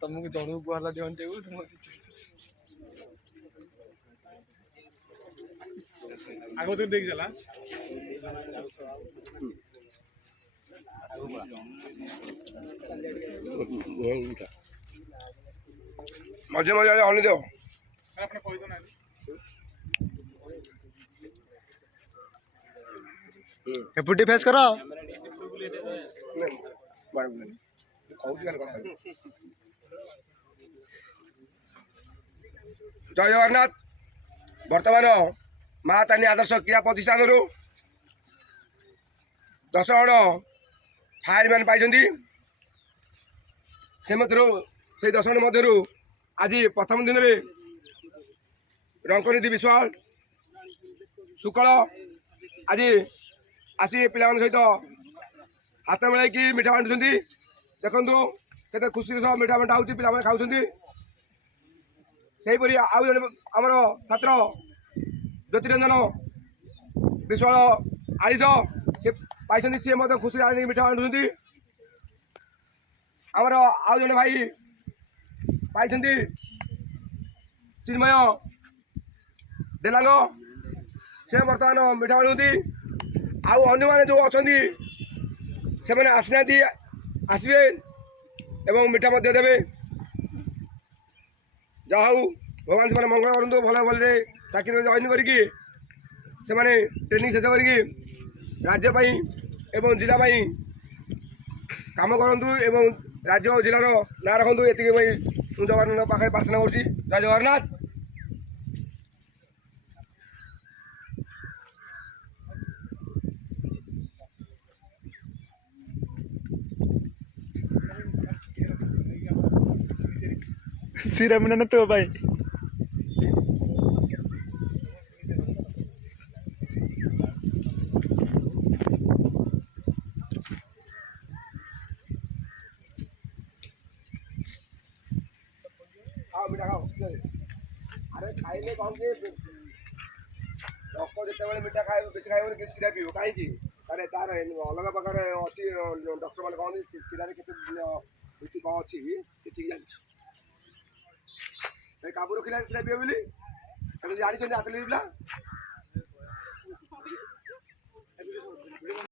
तुमको जणू गुहाला दिवंटे आगो तो देख जला मजे मजे आने दो अपने कोई तो ना एपुटी फेस करो जय जगन्नाथ बर्तमान माँ तानी आदर्श क्रीड़ा प्रतिष्ठान 10 जण फायरमैन पाई से 10 जण मध्य आज प्रथम दिन में रंकनीति विश्वाल शुक्ल आज आसी पिला सहित हाथ मिलाई मिठा बांटुं देखु के खुशी सह मिठा बंटा हो पिला खाऊँ सेहीपरि आउ जन आमर छात्र ज्योतिरंजन विश्वाल आलिस से पाई सी खुशी मिठा बांटुं आमर आउ जन भाई पाई चिन्मय डेलांग से बर्तमान मिठा बांटुं आउ अन्य मैंने जो अच्छा से मैंने आसना आसबे एवं मिठा देवे जहा भगवान से मंगल करूँ भल भल चाकरी जॉइन करके ट्रेनिंग शेष कर राज्य एवं जिला काम करूँ एवं राज्य और जिलार ना रखु ये जगन्नाथ पाखे प्रार्थना कर जय जगन्नाथ। सिरामिना न तो भाई खाओ मीठा खाओ अरे खाइले कौन के लोक जिते मीठा खाए बेस खाइब कि सीरा पीब कहीं अरे तार अलग प्रकार अच्छी डॉक्टर मैंने कहते सीरा के कौन अच्छी ठीक जानी काबू रखिला सीरा पीब बोली जानी आतली पिला